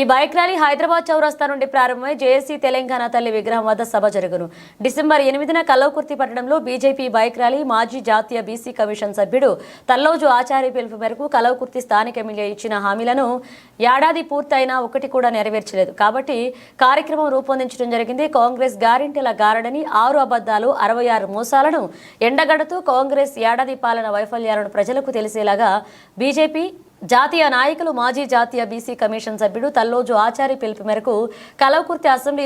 ఈ bike rally Hyderabad చౌరస్తా నుండి ప్రారంభమై జేఏసీ తెలంగాణ తల్లి విగ్రహం వద్ద సభ జరుగును. డిసెంబర్ ఎనిమిదిన కల్లవకుర్తి పట్టణంలో బీజేపీ బైక్ ర్యాలీ మాజీ జాతీయ బీసీ కమిషన్ సభ్యుడు తల్లోజు ఆచార్య పిలుపు మేరకు కలవకుర్తి స్థానిక ఎమ్మెల్యే ఇచ్చిన హామీలను ఏడాది పూర్తయినా ఒకటి కూడా నెరవేర్చలేదు. కాబట్టి కార్యక్రమం రూపొందించడం జరిగింది. కాంగ్రెస్ గారింటిల గారడని ఆరు అబద్ధాలు అరవై ఆరు మోసాలను ఎండగడుతూ కాంగ్రెస్ ఏడాది పాలన వైఫల్యాలను ప్రజలకు తెలిసేలాగా బీజేపీ జాతీయ నాయకులు మాజీ జాతీయ బీసీ కమిషన్ సభ్యుడు తల్లోజు ఆచారి పిలుపు మేరకు కలవకుర్తి అసెంబ్లీ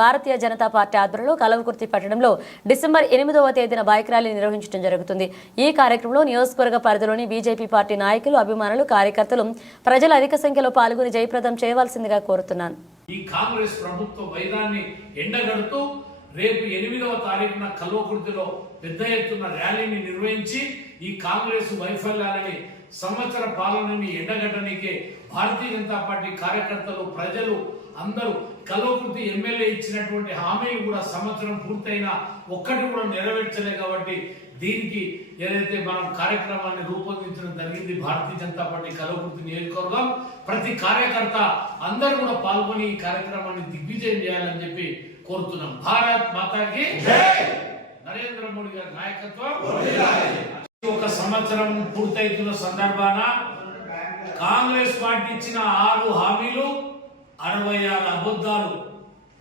భారతీయ జనతా పార్టీ ఆధ్వర్యంలో కలవకుర్తి పట్టణంలో డిసెంబర్ ఎనిమిదవ తేదీన బైక్ ర్యాలీ నిర్వహించడం జరుగుతుంది. ఈ కార్యక్రమంలో నియోజకవర్గ పరిధిలోని బీజేపీ పార్టీ నాయకులు అభిమానులు కార్యకర్తలు ప్రజలు అధిక సంఖ్యలో పాల్గొని జయప్రదం చేయవలసిందిగా కోరుతున్నాను. ఈ కాంగ్రెస్ ప్రభుత్వ వైరాన్ని ఎండగడుతూ రేపు ఎనిమిదవ తారీఖున కల్వకుర్తిలో పెద్ద ఎత్తున ర్యాలీని నిర్వహించి ఈ కాంగ్రెస్ వైఫల్యాలని సంవత్సర పాలనని ఎండగట్టడానికే భారతీయ జనతా పార్టీ కార్యకర్తలు ప్రజలు అందరూ కల్వకుర్తి ఎమ్మెల్యే ఇచ్చినటువంటి హామీ కూడా సంవత్సరం పూర్తయినా ఒక్కటి కూడా నెరవేర్చలే కాబట్టి దీనికి ఏదైతే మనం కార్యక్రమాన్ని రూపొందించడం జరిగింది భారతీయ జనతా పార్టీ కలవకుర్తి నియోజకవర్గం ప్రతి కార్యకర్త అందరూ కూడా పాల్గొని ఈ కార్యక్రమాన్ని దిగ్విజయం చేయాలని చెప్పి కోరుతున్నాం. భారత్ మాతాకి నరేంద్ర మోడీ గారి నాయకత్వం. ఒక సంవత్సరం పూర్తయితున్న సందర్భాన కాంగ్రెస్ పార్టీ ఇచ్చిన ఆరు హామీలు అరవై ఆరు అబద్ధాలు.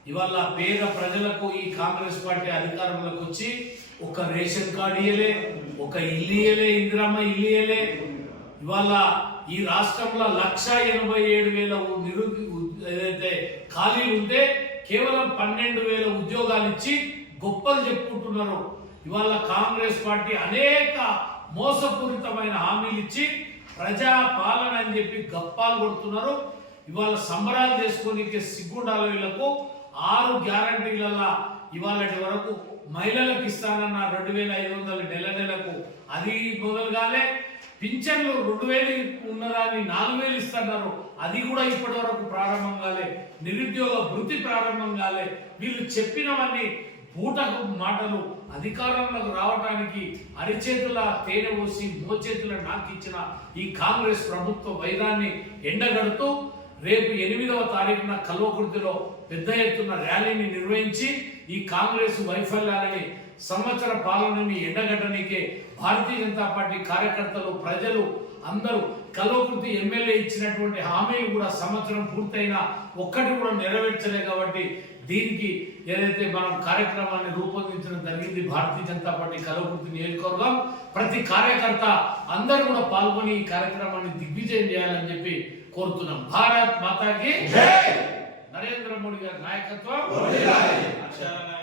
ఇవాళ పేద ప్రజలకు ఈ కాంగ్రెస్ పార్టీ అధికారంలోకి వచ్చి ఒక రేషన్ కార్డు ఇయ్యలే ఒక ఇల్లు ఇయ్యలే ఇందిరమ్మ ఇల్లు ఇయ్యలే. ఇవాళ ఈ రాష్ట్రంలో లక్ష ఎనభై ఏడు వేల ఉ- నిరు ఉ- ఏదైతే ఖాళీలు ఉంటే కేవలం పన్నెండు వేల ఉద్యోగాలు ఇచ్చి గొప్పలు చెప్పుకుంటున్నారు. ఇవాళ కాంగ్రెస్ పార్టీ అనేక మోసపూరితమైన హామీలు ఇచ్చి ప్రజా పాలన అని చెప్పి గప్పాలు కొడుతున్నారు. ఇవాళ సంబరాలు చేసుకోనికి సిగ్గుండాల వీళ్ళకు ఆరు గ్యారంటీలలో ఇవాళటి వరకు మహిళలకు ఇస్తానన్న రెండు వేల ఐదు వందల నెల నెలకు. అది మొదలు కాలే పింఛన్లు రెండు వేలు ఉన్నదాన్ని నాలుగు వేలు ఇస్తున్నారు. అది కూడా ఇప్పటి వరకు ప్రారంభం కాలే. నిరుద్యోగ వృత్తి ప్రారంభం కాలే. వీళ్ళు చెప్పినవన్నీ పూటకు మాటలు. అధికారంలోకి రావడానికి అరిచేతుల తేనె పోసి మోచేతుల నాకిచ్చిన ఈ కాంగ్రెస్ ప్రభుత్వ వైరాన్ని ఎండగడుతూ రేపు ఎనిమిదవ తారీఖున కల్వకుర్తిలో పెద్ద ఎత్తున ర్యాలీని నిర్వహించి ఈ కాంగ్రెస్ వైఫల్యాలని సంవత్సర పాలనని ఎండగట్టడానికే భారతీయ జనతా పార్టీ కార్యకర్తలు ప్రజలు అందరూ కల్వకుర్తి ఎమ్మెల్యే ఇచ్చినటువంటి హామీ కూడా సంవత్సరం పూర్తయినా ఒక్కటి కూడా నెరవేర్చలే కాబట్టి దీనికి ఏదైతే మనం కార్యక్రమాన్ని రూపొందించడం జరిగింది భారతీయ జనతా పార్టీ కలవకృతి నియోజకవర్గం ప్రతి కార్యకర్త అందరూ కూడా పాల్గొని ఈ కార్యక్రమాన్ని దిగ్విజయం చేయాలని చెప్పి కోరుతున్నాం. భారత్ మాతాకి నరేంద్ర మోడీ గారి నాయకత్వం.